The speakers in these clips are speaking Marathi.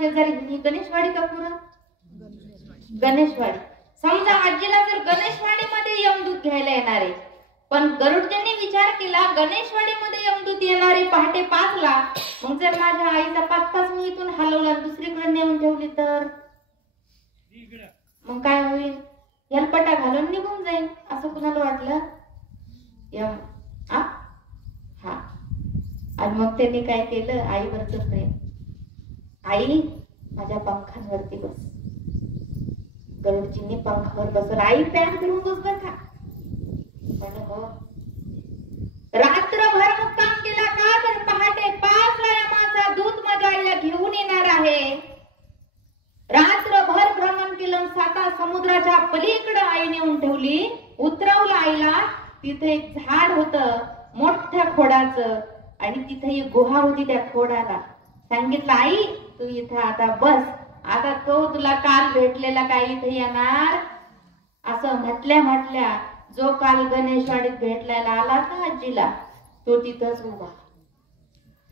शेजारी ही गणेशवाडी का पुरा गणेशवाडी. समजा आजीला जर गणेशवाडी मध्ये यमदूत घ्यायला येणार आहे, पण गरुडजींनी विचार केला गणेशवाडी मध्ये यमदूत येणारे पहाटे 5 ला, मग जर माझ्या आईचा पत्ताच मी इथून हलवला दुसरीकडे नेऊन ठेवली तर मग काय होईल? हेलपटा घालून निघून जाईल असं कुणाला वाटलं? हा. आणि मग त्यांनी काय केलं? आईवरच प्रेम. आई माझ्या पंखांवरती बस. गरुडजींनी पंखावर बसवलं. आई पॅन करून बस बर का. हो. रात्रभर मुक्काम केला का तर पहाटे 5 ला यमाचा दूत माझ्या आईला घेऊन येणार आहे. रात्रभर भ्रमण केलं. 7 समुद्राच्या पलीकडे आई नेऊन ठेवली. उतरवलं आईला. तिथे एक झाड होतं मोठ्या खोडाचं आणि तिथे एक गुहा होती. त्या खोडाला सांगितलं आई तू इथं आता बस. आता तो तुला काल भेटलेला काय इथे येणार असं म्हटल्या जो काल गणेशवाडीत भेटलायला आला ना आजीला तो तिथंच उभा.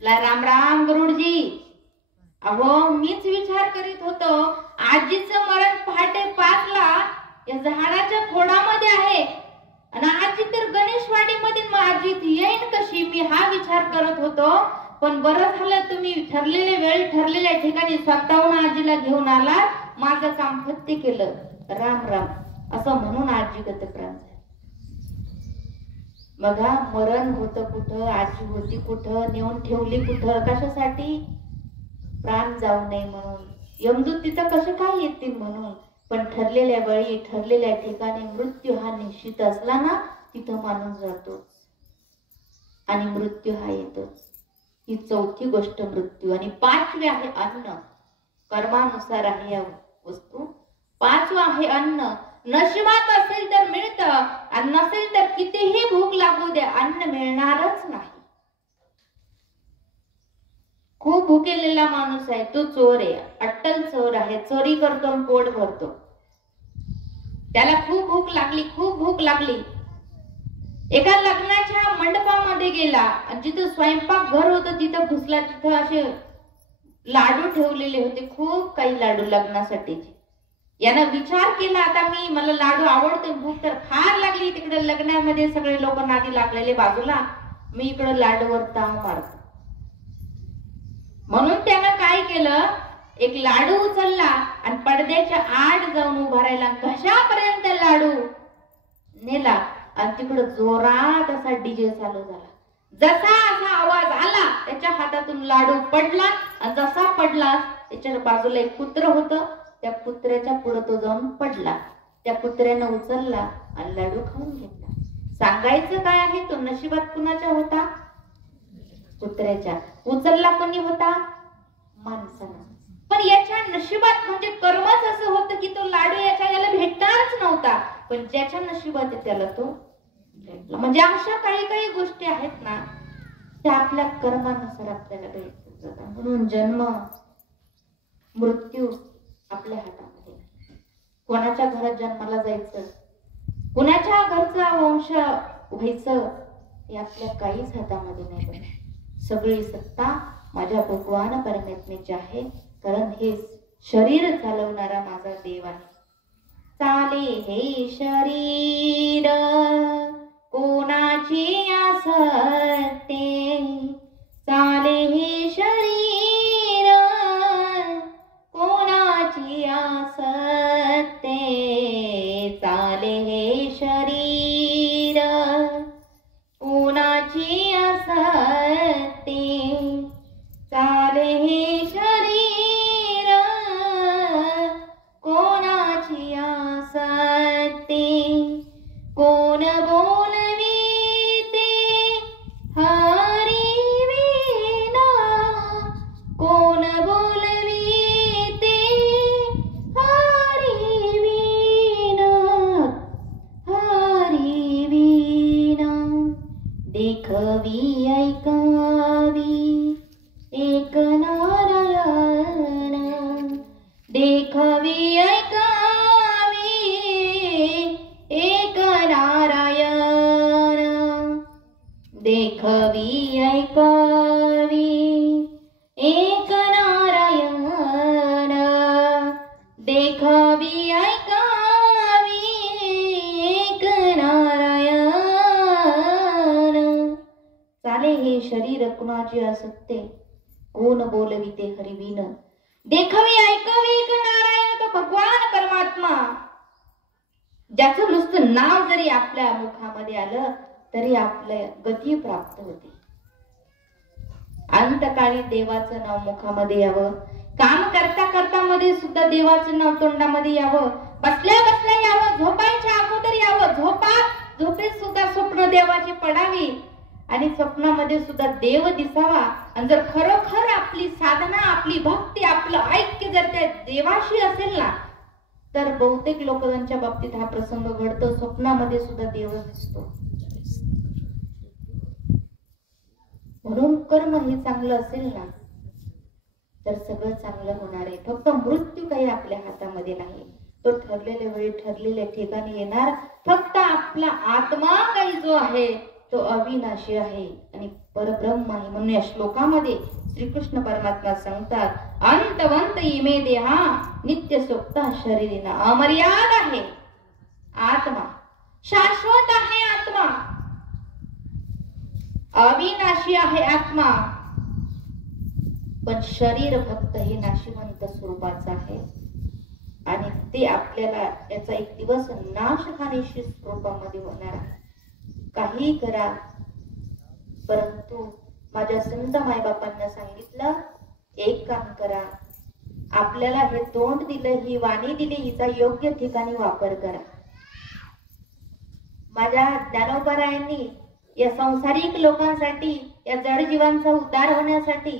राम राम गरुडजी. अहो मीच विचार करीत होतो आजीचं मरण पहाटे 5 ला या झाडाच्या खोडामध्ये आहे आणि आजी तर गणेशवाडी मध्ये, मग आजी येईन कशी? मी हा विचार करत होतो. पण बरं झालं तुम्ही ठरलेल्या वेळ ठरलेल्या ठिकाणी स्वतःहून आजीला घेऊन आला. माझं काम फत्ते केलं. राम राम असं म्हणून आजी गतप्राण झाली. बघा मरण होतं कुठं, आजी होती कुठं, नेऊन ठेवली कुठं, कशासाठी? प्राण जाऊ नये म्हणून. यमदूत तिथं कसे काय येतील म्हणून. पण ठरलेल्या वेळी ठरलेल्या ठिकाणी मृत्यू हा निश्चित असला ना तिथं माणूस जातो आणि मृत्यू हा येतोच. ही 4थी गोष्ट मृत्यू. आणि 5वी आहे अन्न. कर्मानुसार आहे या वस्तू. 5वं आहे अन्न. नशिबात असेल तर मिळतं आणि नसेल तर कितीही भूक लागू दे अन्न मिळणारच नाही. खूप भुकेलेला माणूस आहे तो चोर आहे, अट्टल चोर आहे. चोरी करतो पोट भरतो. त्याला खूप भूक लागली. एका लग्नाच्या मंडपामध्ये गेला आणि जिथं स्वयंपाक घर होतं तिथं घुसला. तिथं असे लाडू ठेवलेले होते, खूप काही लाडू लग्नासाठीचे. यानं विचार केला आता मला लाडू आवडतो, भूक तर फार लागली. तिकडे लग्नामध्ये सगळे लोक नादी लागलेले बाजूला, मी इकडे लाडूवर ताव मारतो. म्हणून त्यानं काय केलं, एक लाडू उचलला आणि पडद्याच्या आड जाऊन उभा राहिला. घशापर्यंत लाडू नेला आणि तिकडे जोरात असा डीजे चालू झाला. जसा असा आवाज आला त्याच्या हातातून लाडू पडला आणि जसा पडला त्याच्या बाजूला एक कुत्र होतं. त्या कुत्र्याच्या पुढे तो जाऊन पडला. त्या कुत्र्यानं उचलला आणि लाडू खाऊन घेतला. सांगायचं काय आहे, तो नशिबात कुणाच्या होता? कुत्र्याच्या. उचलला कोणी होता? माणसानं. पण याच्या नशिबात म्हणजे कर्मच असं होतं की तो लाडू याला भेटणारच नव्हता, पण ज्याच्या नशिबात त्याला तो भेटला. म्हणजे अशा काही गोष्टी आहेत ना त्या आपल्या कर्मानुसार आपल्याला भेटतात. म्हणून जन्म मृत्यू आपल्या हातामध्ये. कोणाच्या घरात जन्माला जायचं, कोणाच्या घरचा वंश व्हायचं हे आपल्या काहीच हातामध्ये नाही. पण सगळी सत्ता माझ्या भगवान परमात्म्याची आहे. कारण हे शरीर चालवणारा माझा देव आहे. चाले हे शरीर कोणाची असते, चाले हे शरीर कोणाची असते, चाले हे शरीर कोणाची असते, चाले हे शरीर कोणाची असते, कोण बोलविते हरी देखावी ऐकावी एक नारायण, चाले हे शरीर कुणाचे असते, कोण बोलविते हरिविन, देखावी ऐकावी एक नारायण, तो भगवान परमात्मा, ज्याचं नुसतं नाव जरी आपल्या मुखामध्ये आलं तरी आपल्या गती प्राप्त होते. अंतकाळी देवाचं नाव मुखामध्ये यावं, काम करता करता मध्ये सुद्धा देवाचं नाव तोंडामध्ये यावं, बसल्या बसल्या यावं, झोपायच्या अगोदर यावं, झोपेत सुद्धा स्वप्न देवाची पडावी आणि स्वप्नामध्ये सुद्धा देव दिसावा. आणि जर खरोखर आपली साधना, आपली भक्ती, आपलं ऐक्य जर त्या देवाशी असेल ना, तर बहुतेक लोकांच्या बाबतीत हा प्रसंग घडतो, स्वप्नामध्ये सुद्धा देव दिसतो. म्हणून कर्म हे चांगलं असेल ना तर सगळं चांगलं होणार आहे. फक्त मृत्यू काही आपल्या हातामध्ये नाही, तो ठरलेल्या वेळी ठरलेल्या ठिकाणी येणार. फक्त आपला आत्मा काही जो आहे तो अविनाशी आहे आणि परब्रह्म आहे. म्हणून या श्लोकामध्ये श्रीकृष्ण परमात्मा सांगतात, अंतवंत इमे देहा नित्य सोक्ता शरीरिना, अमर्याद आहे आत्मा, शाश्वत आहे आत्मा, अविनाशी आहे आत्मा. पण शरीर फक्त हे नाशिवंत स्वरूपाचं आहे आणि ते आपल्याला याचा एक दिवस नाशहानीशी स्वरूपामध्ये होणार आहे. काही करा, परंतु माझ्या संत मायबापांना सांगितलं, एक काम करा, आपल्याला हे तोंड दिलं, ही वाणी दिली, हिचा योग्य ठिकाणी वापर करा. माझ्या ज्ञानोबरायांनी या संसारिक लोकांसाठी, या जडजीवांचा उद्धार होण्यासाठी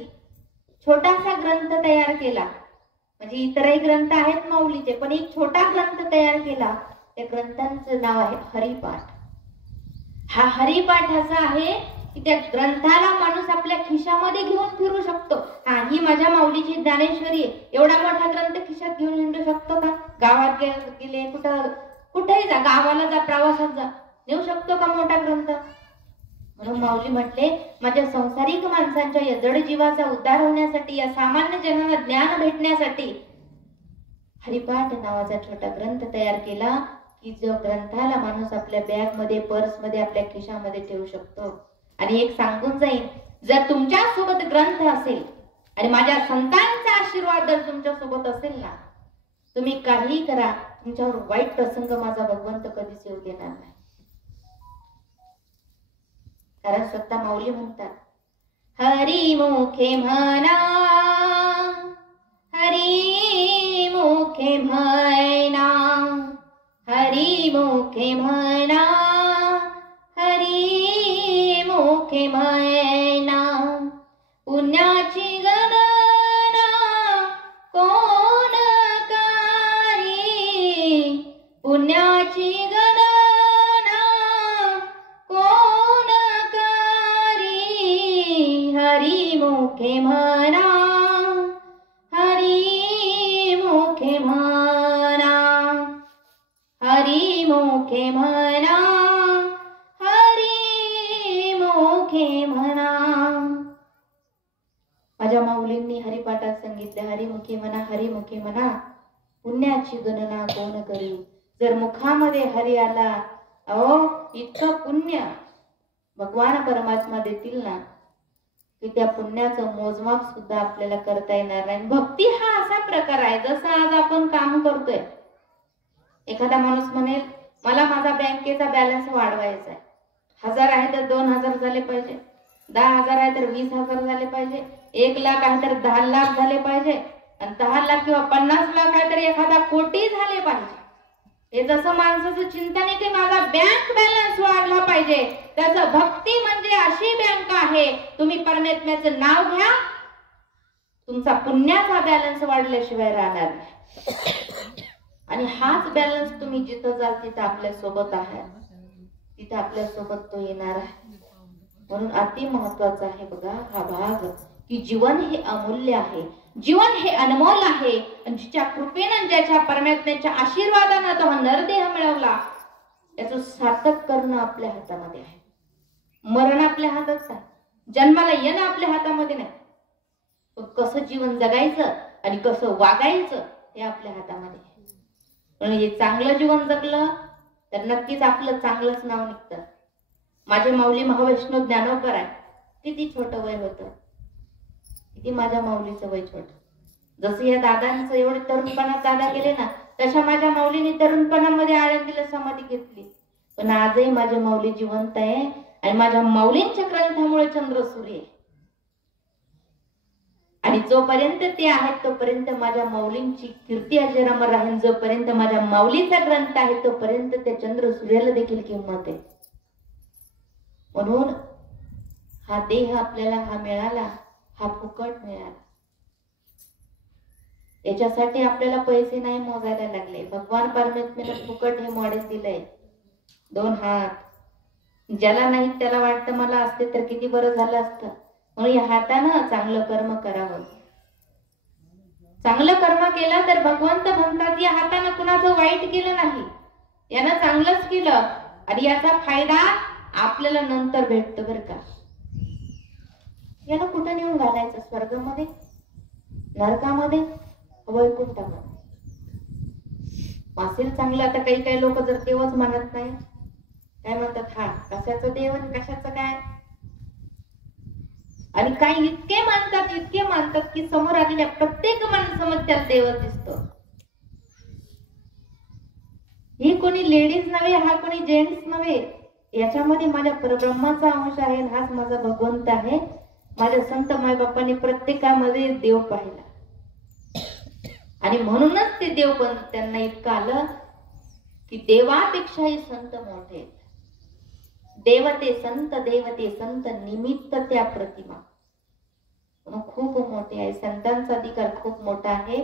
छोटासा ग्रंथ तयार केला. म्हणजे इतरही ग्रंथ आहेत माऊलीचे, पण एक छोटा ग्रंथ तयार केला. त्या ग्रंथांचं नाव आहे हरिपाठ. हा हरिपाठ असा आहे की त्या ग्रंथाला माणूस आपल्या खिशामध्ये घेऊन फिरू शकतो. हा, ही माझ्या माऊलीची ज्ञानेश्वरी आहे, एवढा मोठा ग्रंथ खिशात घेऊन हिंडू शकतो का? गावात गेले, कुठेही जा, गावाला जा, प्रवासात जा, नेऊ शकतो का मोठा ग्रंथ? म्हणून माऊली म्हटले, माझ्या संसारिक माणसांच्या या जड जीवाचा उद्धार होण्यासाठी, या सामान्य जनाला ज्ञान भेटण्यासाठी हरिपाठ नावाचा छोटा ग्रंथ तयार केला की जो ग्रंथाला माणूस आपल्या बॅग मध्ये, पर्स मध्ये, आपल्या खिशामध्ये ठेवू शकतो. आणि एक सांगून जाईल, जर तुमच्या सोबत ग्रंथ असेल आणि माझ्या संतांचा आशीर्वाद जर तुमच्या सोबत असेल ना, तुम्ही काही करा, तुमच्यावर वाईट प्रसंग माझा भगवंत कधीच येऊ देणार नाही. कारण स्वतः माऊली म्हणतात, हरी मुखे म्हणा, हरी मुखे म्हणा, हरी मुखे म्हणा, हरी मुखे म्हणा, पुण्याची गणना कोण करी, पुण्याची गणना कोण करी, हरी मुखे म्हणा, हरी मुखे म्हणा, हरी मुखे म्हणा, हरी मुखे म्हणा. माझ्या माऊलींनी हरिपाठात सांगितले, हरिमुखी म्हणा, हरिमुखी म्हणा, पुण्याची गणना कोण करी. जर मुखामध्ये हरी आला, अहो इतकं पुण्य भगवान परमात्मा देतील ना की त्या पुण्याचं मोजमाप सुद्धा आपल्याला करता येणार नाही. भक्ती हा असा प्रकार आहे, जसं आज आपण काम करतोय. एखादा माणूस म्हणेल, मला माझा बँकेचा बॅलन्स वाढवायचा आहे, 1000 आहे तर 2000 झाले पाहिजे, 10,000 आहे तर 20,000 झाले पाहिजे, 1 लाख आहे तर 10 लाख झाले पाहिजे, आणि 10 लाख किंवा 50 लाख आहे तर एखादा कोटी झाले पाहिजे. हे जसं माणसाचं चिंतन आहे की माझा बँक बॅलन्स वाढला पाहिजे, तसं भक्ती म्हणजे अशी बँक आहे, तुम्ही परमात्म्याचं नाव घ्या, तुमचा पुण्याचा बॅलन्स वाढल्याशिवाय राहणार नाही. आणि हाच बॅलन्स तुम्ही जिथं जाल तिथं आपल्या सोबत आहे, तिथं आपल्या सोबत तो येणार आहे. म्हणून अति महत्वाचा आहे बघा हा भाग, की जीवन हे अमूल्य आहे, जीवन हे अनमोल आहे. आणि जिच्या कृपेनं, ज्याच्या परमात्म्याच्या आशीर्वादानं तो नरदेह मिळवला, याचं सार्थक करणं आपल्या हातामध्ये आहे. मरण आपल्या हातात आहे, जन्माला येणं आपल्या हातामध्ये नाही, पण कसं जीवन जगायचं आणि कसं वागायचं हे आपल्या हातामध्ये आहे. म्हणून हे चांगलं जीवन जगलं तर नक्कीच आपलं चांगलंच नाव निघतं. माझे माऊली महावैष्णव ज्ञानोबर आहे. किती छोटं वय होतं, किती माझ्या माऊलीचं वय छोट. जसं या दादांचं एवढे तरुणपणात दादा गेले ना, तशा माझ्या माऊलीने तरुणपणामध्ये आळंदीला समाधी घेतली. पण आजही माझी माऊली जिवंत आहे आणि माझ्या माऊलींच्या ग्रंथामुळे चंद्र सूर्य आहे. आणि जोपर्यंत ते आहेत तोपर्यंत माझ्या माऊलींची कीर्ती अजरामर राहील. जोपर्यंत माझ्या माऊलीचा ग्रंथ आहे तोपर्यंत त्या चंद्र सूर्याला देखील किंमत आहे. म्हणून हा देह आपल्याला हा मिळाला, हा फुकट मिळाला. याच्यासाठी आपल्याला पैसे नाही मोजायला लागले. भगवान परमेश्वराने फुकट हे मॉडेल दिलंय. 2 हात. ज्याला नाही त्याला वाटतं मला असते तर किती बरं झालं असतं. म्हणून या हातानं चांगलं कर्म करावं. चांगलं कर्म केलं तर भगवंत म्हणतात या हातानं कुणाचं वाईट केलं नाही, यानं चांगलंच केलं आणि याचा फायदा आपल्याला नंतर भेटतो बरं का. यानं कुठं नेऊन घालायचं? स्वर्गामध्ये, नरकामध्ये, वैकुंठामध्ये? असेल चांगलं. आता काही काही लोक जर देवच मानत नाही, काय म्हणतात, हा कशाचं देव आणि कशाचं काय. आणि काही इतके मानतात की समोर आलेल्या प्रत्येक माणसामध्ये त्याला देवच दिसतो. ही कोणी लेडीज नव्हे, हा कोणी जेंट्स नव्हे, याच्यामध्ये माझ्या परब्रह्माचा अंश आहे. हाच माझा भगवंत आहे. माझ्या संत मायबापांनी प्रत्येकामध्ये देव पाहिला आणि म्हणूनच ते देव पण त्यांना इतकं आलं की देवापेक्षाही संत मोठे. देवते संत निमित्त त्या प्रतिमा. खूप मोठे आहे. संतांचा अधिकार खूप मोठा आहे.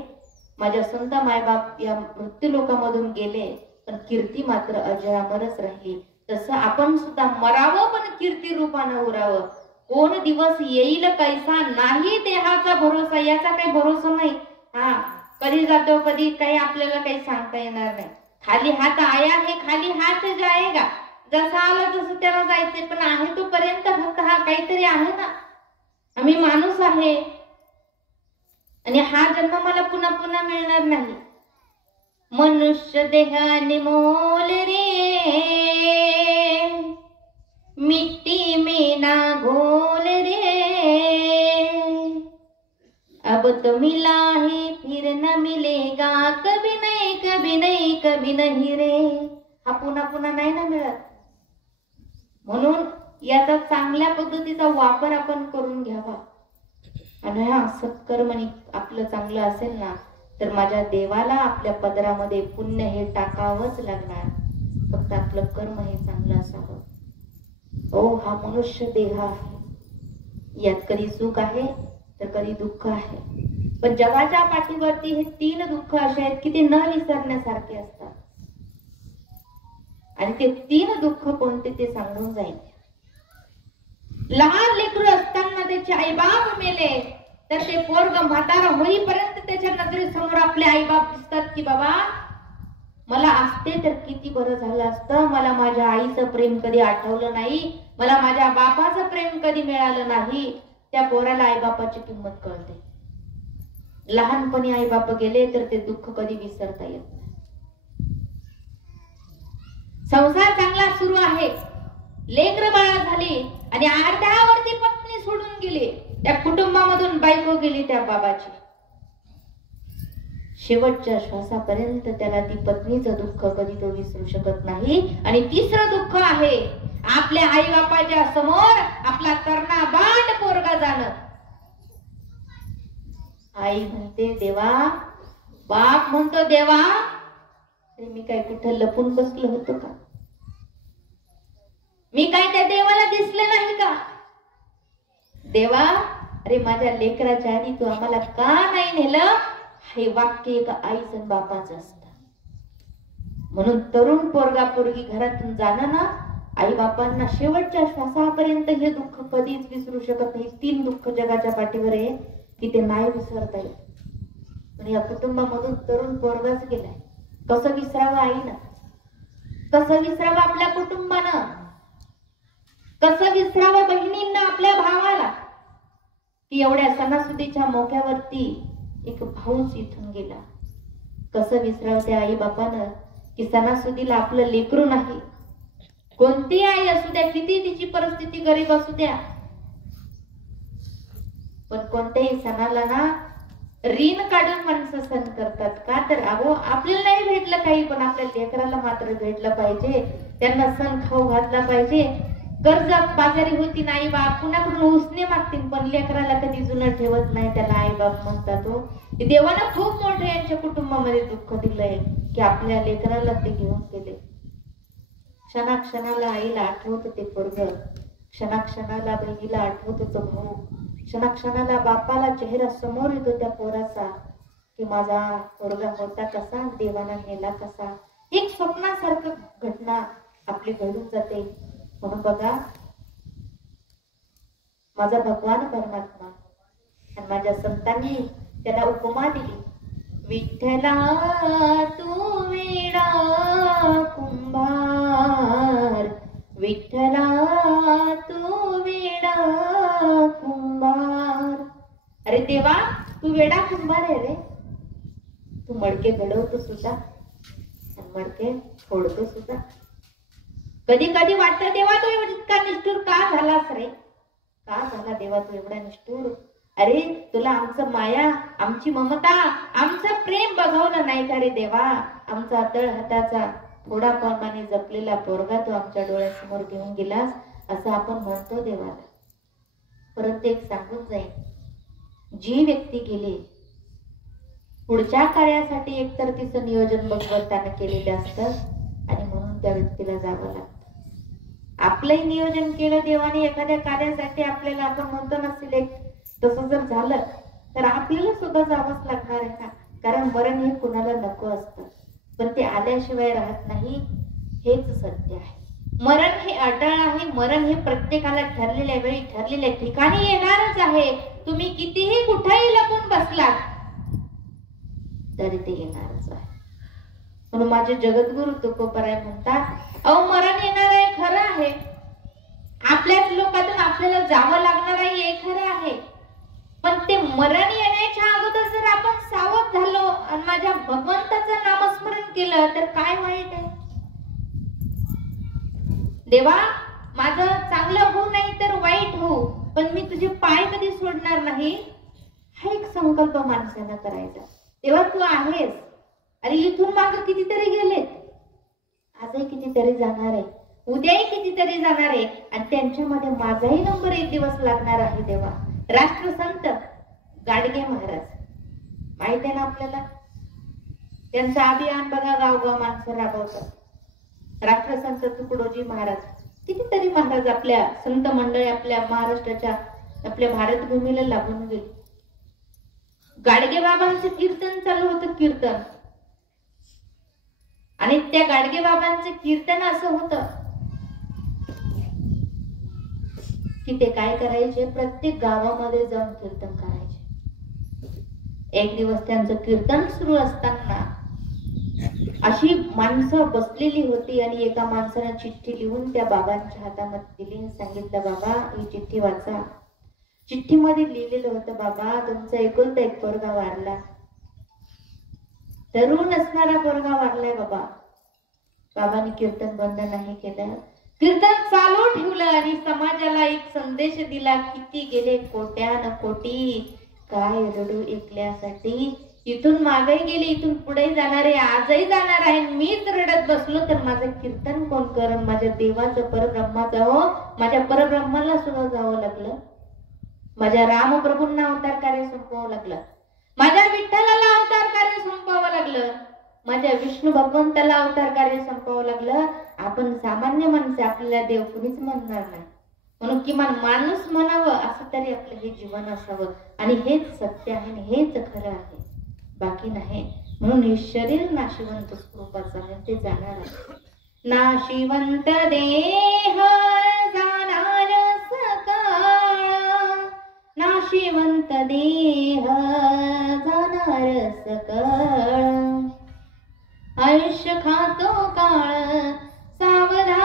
माझ्या संत मायबाप या मृत्यू लोकांमधून गेले पण कीर्ती मात्र अजरामरच राहिली. तसं आपण सुद्धा मरावं पण कीर्ती रूपानं उरावं. कोण दिवस येईल कैसा नाही देहाचा भरोसा, याचा काही भरोसा नाही. हा कधी जातो कधी काही आपल्याला काही सांगता येणार नाही. खाली हात आया है खाली हात जाएगा. जसा आला तसं त्याला जायचंय. पण आहे तोपर्यंत फक्त हा काहीतरी आहे ना. आम्ही माणूस आहे आणि हा जन्म मला पुन्हा पुन्हा मिळणार नाही. मनुष्य देह अनमोल रे, मिट्टी में ना घोल रे, अब तो मिला है फिर न मिलेगा, कभी नहीं कभी नहीं कभी नहीं रे. हा पुन्हा पुन्हा नाही ना मिळत. म्हणून याचा चांगल्या पद्धतीचा वापर आपण करून घ्यावा. आणि हा सत्कर्मणी आपलं चांगलं असेल ना तर माझ्या देवाला आपल्या पदरामध्ये पुण्य हे टाकावंच लागणार. फक्त आपलं कर्म हे चांगलं असावं. हो, हा मनुष्य देह आहे. यात कधी सुख आहे तर कधी दुःख आहे. पण जगाच्या पाठीवरती हे 3 दुःख असे आहेत की ते न विसरण्यासारखे असतात. आणि ते 3 दुःख कोणते ते सांगून जाईल. लहान लेकरू असताना त्याचे आईबाप मेले तर ते पोरग म्हातारा होईपर्यंत त्याच्या नजरेसमोर आपले आईबाप दिसतात की बाबा मला असते तर किती बरं झालं असतं. मला माझ्या आईचं प्रेम कधी आठवलं नाही, मला माझ्या बापाचं प्रेम कधी मिळालं नाही. त्या पोराला आईबापाची किंमत कळते. लहानपणी आईबाप गेले तर ते दुःख कधी विसरता येत नाही. संसार चांगला सुरू आहे, लेकरं बाळा झाली आणि अर्ध्यावरती पत्नी सोडून गेली. त्या कुटुंबामधून बायको गेली त्या बाबाची. शेवटच्या श्वासापर्यंत त्याला ती पत्नीचं दुःख कधी तो विसरू शकत नाही. आणि 3रं दुःख आहे आपल्या आई बापाच्या समोर आपला तरणा बांड पोरगा जाणं. आई म्हणते देवा, बाप म्हणतो देवा, मी काय कुठं लपून बसलो होतो का? मी काय त्या देवाला दिसले नाही का? देवा, अरे माझ्या लेकराच्या आधी तू आम्हाला का नाही नेलं? हे वाक्य एका आईचं आणि बापाचं असतं. म्हणून तरुण पोरगा पोरगी घरातून जाणं ना, आई बापांना शेवटच्या श्वासापर्यंत हे दुःख कधीच विसरू शकत नाही. 3 दुःख जगाच्या पाठीवर आहे की ते नाही विसरता येत. पण या कुटुंबामधून तरुण पोरगाच गेलाय. कसं विसरावं आईनं? कसं विसरावं आपल्या कुटुंबानं? कसं विसरावं बहिणींना, आपल्या भावाला? की एवढ्या सणासुदीच्या मोक्यावरती एक भाऊच इथून गेला. कसं विसरावं त्या आई बापानं की सणासुदीला आपलं लेकरू नाही. कोणती आई असू द्या, किती तिची परिस्थिती गरीब असू द्या, पण कोणत्याही सणाला ना ऋण काढून माणसं सण करतात. का तर अहो आपल्याला नाही भेटलं काही, पण आपल्या लेकराला मात्र भेटलं पाहिजे. त्यांना सण खाऊ घातला पाहिजे. कर्ज बाजारी होती नाही बाप, कुणाकडून उसने मागतील, पण लेकराला कधी जुनं ठेवत नाही. त्याला आई बाप म्हणतात. हो, देवानं खूप मोठं यांच्या कुटुंबामध्ये दुःख दिलंय की आपल्या लेकराला ते घेऊन गेले. क्षणाक्षणाला आईला आठवत ते पोरग, क्षणाक्षणाला बहिणीला आठवत तो भाऊ, क्षणाक्षणाला बापाला चेहरा समोर येतो त्या पोराचा की माझा पोरगा होता कसा, देवाना नेला कसा. एक स्वप्नासारखं घटना आपली घडून जाते. म्हणून बघा, माझा भगवान परमात्मा आणि माझ्या संतांनी त्याला उपमा दिली. विठ्ठला तू वेडा कुंभार, विठ्ठला तू वेडा कुंभार. अरे देवा, तू वेडा कुंभार आहे रे. तू मडके घडवतो सुद्धा आणि मडके फोडतो सुद्धा. कधी कधी वाटतं देवा तू इतका निष्ठुर का झालास रे, का झाला देवा तू एवढा निष्ठुर. अरे तुला आमचं माया, आमची ममता, आमचं प्रेम बघवलं नाही का रे देवा. आमचा तळ हाताचा थोडा प्रमाणे जपलेला पोरगा तू आमच्या डोळ्यासमोर घेऊन गेलास, असं आपण म्हणतो देवाला. परत एक सांगून जाईल, जी व्यक्ती गेली पुढच्या कार्यासाठी एकतर तिचं नियोजन भगवंतानं केलेलं असतं आणि म्हणून त्या व्यक्तीला जावं लागतं. आपलंही नियोजन केलं देवाने एखाद्या कार्यासाठी, आपल्याला आपण म्हणतो ना सिलेक्ट, तसं जर झालं तर आपल्याला सुद्धा जावंच लागणार आहे का. कारण मरण हे कुणाला नको असतं, पण ते आल्याशिवाय राहत नाही, हेच सत्य आहे. मरण हे अटळ आहे. मरण हे प्रत्येकाला ठरलेल्या वेळी ठरलेल्या ठिकाणी येणारच आहे. तुम्ही कितीही कुठेही लपून बसलात तरी ते येणारच आहे. म्हणून माझे जगद्गुरु तुकोबराय म्हणतात, अहो मरण येणार आहे खरं आहे, आपल्याच लोकातून आपल्याला जावं लागणार आहे हे खरं आहे, पण ते मरण येण्याच्या अगोदर जर आपण सावध झालो आणि माझ्या भगवंताचं नामस्मरण केलं तर काय वाईट आहे. देवा माझं चांगलं होऊ नाही तर वाईट हो, पण मी तुझे पाय कधी सोडणार नाही, हा एक संकल्प माणसानं करायचा. तेव्हा तू आहेस. अरे इथून मागे कितीतरी गेलेत, आजही कितीतरी जाणार आहे, उद्याही कितीतरी जाणार आहे, आणि त्यांच्यामध्ये माझाही नंबर एक दिवस लागणार आहे. देवा राष्ट्रसंत गाडगे महाराज माहित आहे ना आपल्याला, त्यांचं अभियान बघा, गावगाव माणसं राबवतात. राष्ट्रसंत तुकडोजी महाराज, कितीतरी महाराज आपल्या संत मंडळी आपल्या महाराष्ट्राच्या आपल्या भारतभूमीला लाभून गेली. गाडगे बाबांचं कीर्तन चालू होतं, कीर्तन. आणि त्या गाडगे बाबांचं कीर्तन असं होतं की ते काय करायचे, प्रत्येक गावामध्ये जाऊन कीर्तन करायचे. एक दिवस त्यांचं कीर्तन सुरू असताना अशी माणसं बसलेली होती आणि एका माणसाने चिठ्ठी लिहून त्या बाबांच्या हातामध्ये दिली, सांगितलं बाबा ही चिठ्ठी वाचा. चिठ्ठीमध्ये लिहिलेलं होतं, बाबा तुमचा एकुलता एक पोरगा वारला, तरुण असणारा पोरगा वारलाय बाबा. बाबांनी कीर्तन बंद नाही केलं, कीर्तन चालू ठेवलं आणि समाजाला एक संदेश दिला. किती गेले कोट्यान कोटी, काय रडू ऐकल्यासाठी. इथून मागे गेले, इथून पुढे जाणार आहे, आजही जाणार आहे. मीच रडत बसलो तर माझं कीर्तन कोण करण. माझ्या देवाचं परब्रह्माचं, हो माझ्या परब्रह्माला सुद्धा जावं लागलं. माझ्या रामप्रभूंना अवतार कार्य संपवावं लागलं, माझ्या विठ्ठलाला अवतार कार्य संपवावं लागलं, माझ्या विष्णू भगवंताला अवतार कार्य संपवावं लागलं. आपण सामान्य माणसे, आपल्याला देव कुणीच म्हणणार नाही, म्हणून किमान माणूस म्हणावं असं तरी आपलं हे जीवन असावं. आणि हेच सत्य आहे आणि हेच खरं आहे, बाकी नाही. म्हणून हे शरीर नाशिवंत स्वरूपाचं आहे, ते जाणार आहे. नाशिवंत देह जाणार सकाळ, नाशिवंत देह जाणार सकाळ. आयुष्य खातो काळ सावधान,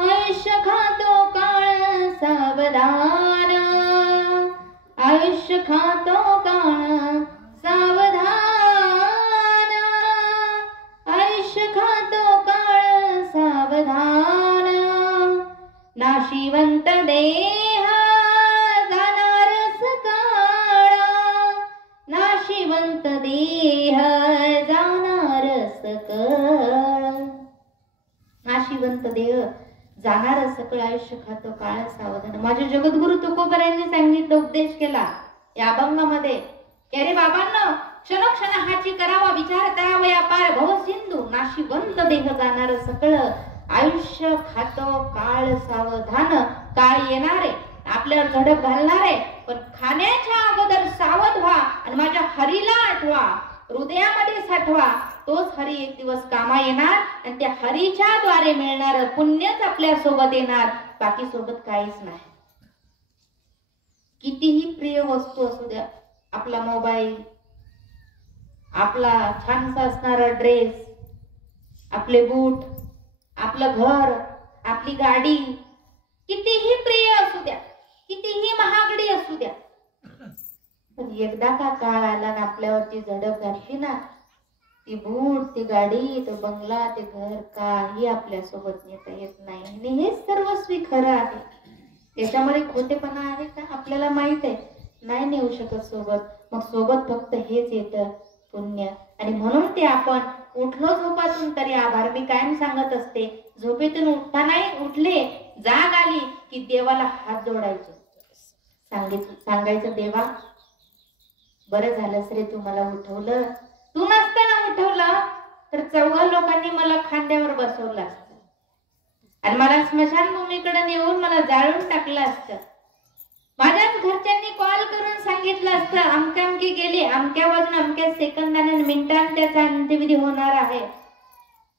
आयुष्य खातो काळ सावधान, आयुष्य खातो काळ सावधान. देह जाणार सकळ. नाशिवंत देह जाणार सकळ आयुष्य खातो काळ सावधान. माझे जगद्गुरु तुकोबरायांनी सांगितलं, उपदेश केला या अभंगामध्ये, की अरे बाबांनो, क्षणोक्षण हाची करावा विचार करावा या पार भव सिंधू. नाशिवंत देह जाणार सकळ आयुष्य खातो काळ सावधान. काळ येणारे, आपल्यावर झडप घालणारे, पण खाण्याच्या अगोदर सावध व्हा आणि माझ्या हरीला आठवा, हृदयामध्ये साठवा. तोच हरी एक दिवस कामा येणार आणि त्या हरीच्या द्वारे मिळणार पुण्यच आपल्या सोबत येणार, बाकी सोबत काहीच नाही. कितीही प्रिय वस्तू असू द्या, आपला मोबाईल, आपला छानसा असणारा ड्रेस, आपले बूट, आपलं घर, आपली गाडी, कितीही प्रिय असू द्या, कितीही महागडी असू द्या, पण एकदा का काळ आला ना आपल्यावरती झडप घातली ना, ती बूट, ती गाडी, तो बंगला, ते घर काही आपल्या सोबत नेता येत नाही. आणि हे सर्वस्वी खरं आहे. त्याच्यामध्ये खोटेपणा आहे का आपल्याला माहित आहे, नाही नेऊ शकत सोबत. मग सोबत फक्त हेच येतं, पुण्य. आणि म्हणून ते आपण उठलो झोपातून तरी आभार. मी कायम सांगत असते, झोपेतून उठतानाही उठले, जाग आली की देवाला हात जोडायचे, सांगायचं देवा बरं झालंस रे तू मला उठवलं. तू नसताना उठवलं तर 14 लोकांनी मला खांद्यावर बसवलं असतं आणि मला स्मशानभूमीकडे नेऊन मला जाळून टाकलं असतं. माझ्याच घरच्यांनी कॉल करून सांगितलं असतं, अमक्या अमकी गेली, अमक्या वाजून अमक्या सेकंदाने मिनिटांनी त्याचा अंत्यविधी होणार आहे,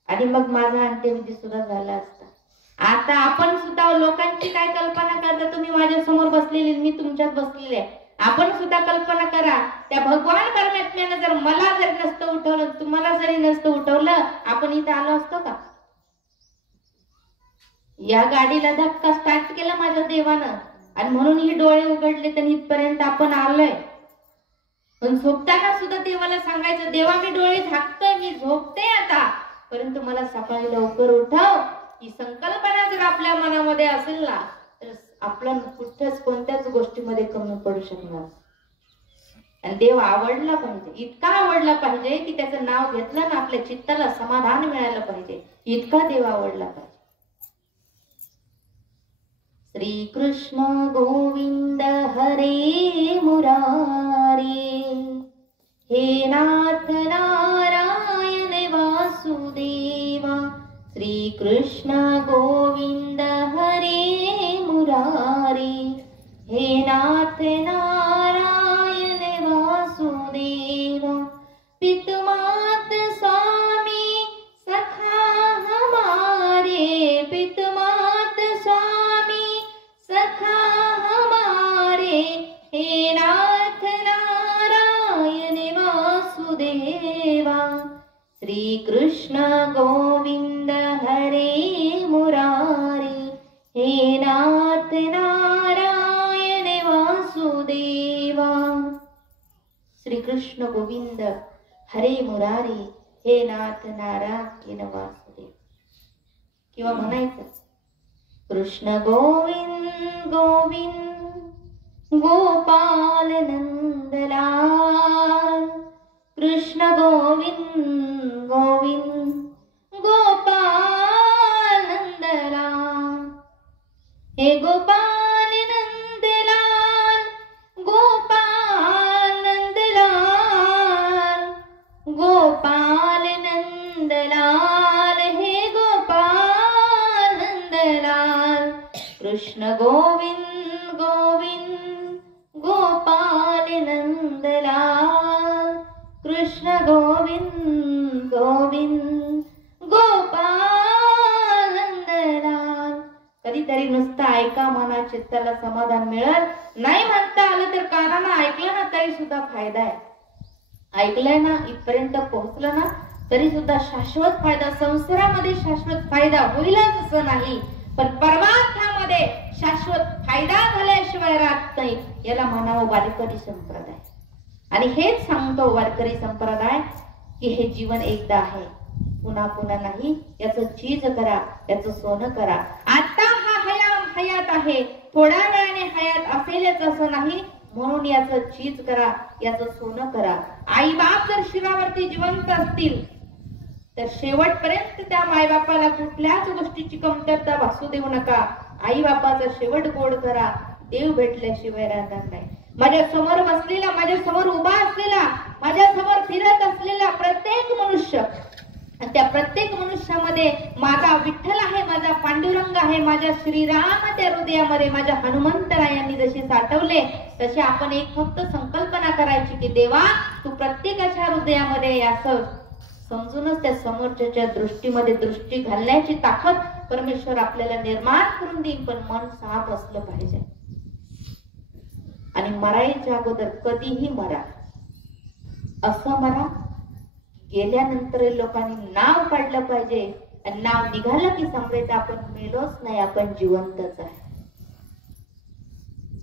आणि मग माझा अंत्यविधी सुद्धा झाला असता. आता आपण सुद्धा लोकांची काय कल्पना करता, तुम्ही माझ्या समोर बसलेली, मी तुमच्यात बसलेले, आपण सुद्धा कल्पना करा, त्या भगवान परमात्म्याने जर मला जरी नसतं उठवलं, तुम्हाला जरी नसतं उठवलं, आपण इथं आलो असतो का? या गाडीला धक्का स्टार्ट केला माझ्या देवानं आणि म्हणून ही डोळे उघडले तर इथपर्यंत आपण आलोय. पण झोपताना सुद्धा देवाला सांगायचं, देवा मी डोळे झाकतोय, मी झोपते आता, परंतु मला सकाळी लवकर उठव. ही संकल्पना जर आपल्या मनामध्ये असेल ना, तर आपलं कुठल्याच कोणत्याच गोष्टीमध्ये कमी पडू शकणार. आणि देव आवडला पाहिजे, इतका आवडला पाहिजे की त्याचं नाव घेतलं ना आपल्या चित्ताला समाधान मिळालं पाहिजे, इतका देव आवडला पाहिजे. श्री कृष्ण गोविंद हरे मुरारी, हे नाथ नारायण वासुदेवा. श्री कृष्ण गोविंद हरे मुरारी, हे नाथ नारायण वासुदेवा. पितमात स्वामी सखा हमारे, पितमात स्वामी सखा हमारे, हे नाथ नारायण वासुदेवा. श्री कृष्ण गोविंद हरे मुरारी, हे नाथ नारायण वासुदेवा. श्री कृष्ण गोविंद हरे मुरारी, हे नाथ नारायण वासुदेव. किंवा म्हणायचं, कृष्ण गोविंद गोविंद गोपाल नंदलाल, कृष्ण गोविंद गोविंद गोपाल नंदलाल. हे गोपाल नंदलाल, गोपाल नंदलाल, गोपाल नंदलाल, हे गोपाल नंदलाल. कृष्ण गोविंद गोविंद गोपाल नंदलाल, कृष्ण गोविंद गोविंद गोपाल नंदलाल. कधीतरी नुसतं ऐका, मना चित्ताला समाधान मिळेल. नाही म्हणता आलं तर कानानं ऐकलं ना तरी सुद्धा फायदा आहे. ऐकलंय ना, इथपर्यंत पोहोचलं ना तरी सुद्धा शाश्वत फायदा. संसारामध्ये शाश्वत फायदा होईलच असं नाही, पण परमार्थामध्ये शाश्वत फायदा झाल्याशिवाय राहत नाही. याला म्हणावं वारकरी संप्रदाय. आणि हेच सांगतो वारकरी संप्रदाय की हे जीवन एकदा आहे, पुन्हा पुन्हा नाही. याचं चीज करा, याचं सोनं करा. आता हा हयात आहे, थोड्या वेळाने हयात असेलच असं नाही. म्हणून याचं चीज करा, याचं सोनं करा. आई बाप जर शिरावरती जिवंत असतील तर शेवटपर्यंत त्या मायबापाला कुठल्याच गोष्टीची कमतरता भासू देऊ नका. आई बापाचा शेवट गोड करा. देव भेटल्याशिवाय राहणार नाही. माझ्या समोर बसलेला, माझ्या समोर उभा असलेला, माझ्या समोर फिरत असलेला प्रत्येक मनुष्य, त्या प्रत्येक मनुष्यामध्ये माझा विठ्ठल आहे, माझा पांडुरंग आहे, माझ्या श्रीराम त्या हृदयामध्ये माझ्या हनुमंतरायांनी जसे साठवले तसे आपण एक फक्त संकल्पना करायची की देवा तू प्रत्येकाच्या हृदयामध्ये असं समजूनच त्या समोरच्या दृष्टीमध्ये दृष्टी घालण्याची ताकद परमेश्वर आपल्याला निर्माण करून देईल. पण मन साफ असलं पाहिजे. आणि मरायच्या अगोदर कधीही मरा, असं मरा गेल्यानंतर लोकांनी नाव काढलं पाहिजे. आणि नाव निघालं की समजायचं आपण मेलोच नाही, आपण जिवंतच आहे.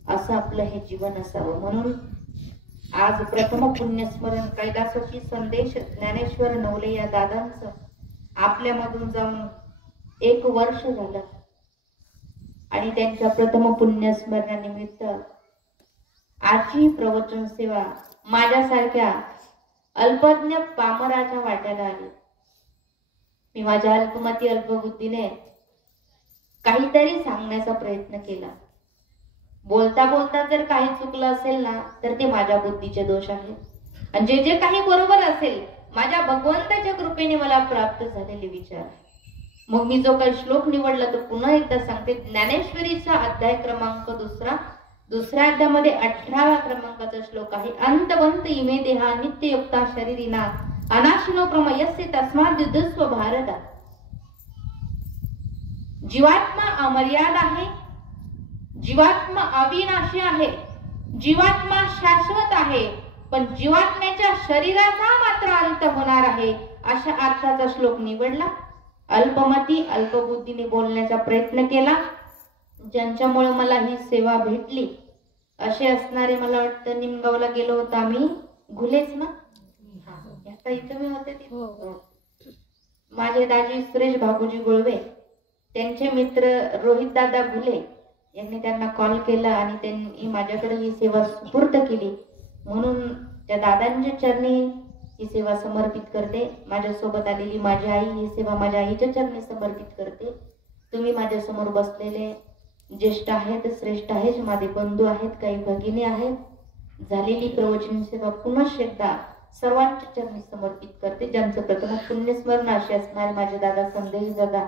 असं आपलं हे जीवन असावं. म्हणून आज प्रथम पुण्यस्मरण कैलासवासी संदेश ज्ञानेश्वर नवले या दादांचं आपल्यामधून जाऊन 1 वर्ष झालं. आणि त्यांच्या प्रथम पुण्यस्मरणानिमित्त आजची प्रवचन सेवा माझ्यासारख्या अल्पज्ञ पामराच्या वाट्याला आली. मी माझ्या अल्पमती अल्पबुद्धीने काहीतरी सांगण्याचा प्रयत्न केला. बोलता बोलता जर काही चुकलं असेल ना तर ते माझ्या बुद्धीचे दोष आहेत. आणि जे जे काही बरोबर असेल माझ्या भगवंताच्या कृपेने मला प्राप्त झालेले विचार. मग मी जो काही श्लोक निवडला तो पुन्हा एकदा सांगते. ज्ञानेश्वरीचा अध्याय क्रमांक दुसऱ्या अध्यायामध्ये 18व्या क्रमांकाचा श्लोक आहे. अंतवंत इमे देहा नित्ययुक्ता शरीरिना अनाशिनो प्रमयस्य तस्मात् युद्धस्व भारत. जीवात्मा अमर्याद आहे, जीवात्मा अविनाशी आहे, जीवात्मा शाश्वत आहे, पण जीवात्म्याच्या शरीराचा मात्र अंत होणार आहे. अशा अर्थाचा श्लोक निवडला. अल्पमती अल्पबुद्धीने बोलण्याचा प्रयत्न केला. ज्यांच्यामुळे मला ही सेवा भेटली असे असणारे, मला वाटतं निमगावला गेलो होतो आम्ही, घुलेच ना, आता इथं मी होते. माझे दाजी सुरेश भागूजी गुळवे, त्यांचे मित्र रोहित दादा घुले यांनी त्यांना कॉल केला आणि त्यांनी माझ्याकडे ही सेवा सुपूर्द केली. म्हणून त्या दादांच्या चरणी ही सेवा समर्पित करते. माझ्यासोबत आलेली माझी आई ही सेवा माझ्या आईच्या चरणी समर्पित करते. तुम्ही माझ्या समोर बसलेले ज्येष्ठ आहेत, श्रेष्ठ आहेत, माझे बंधू आहेत, काही भगिनी आहेत. झालेली प्रवचन सेवा पुनश्च एकदा सर्वांच्या चरणी समर्पित करते. ज्यांचं प्रथम पुण्यस्मरण असे असणारे माझे दादा संदेश दादा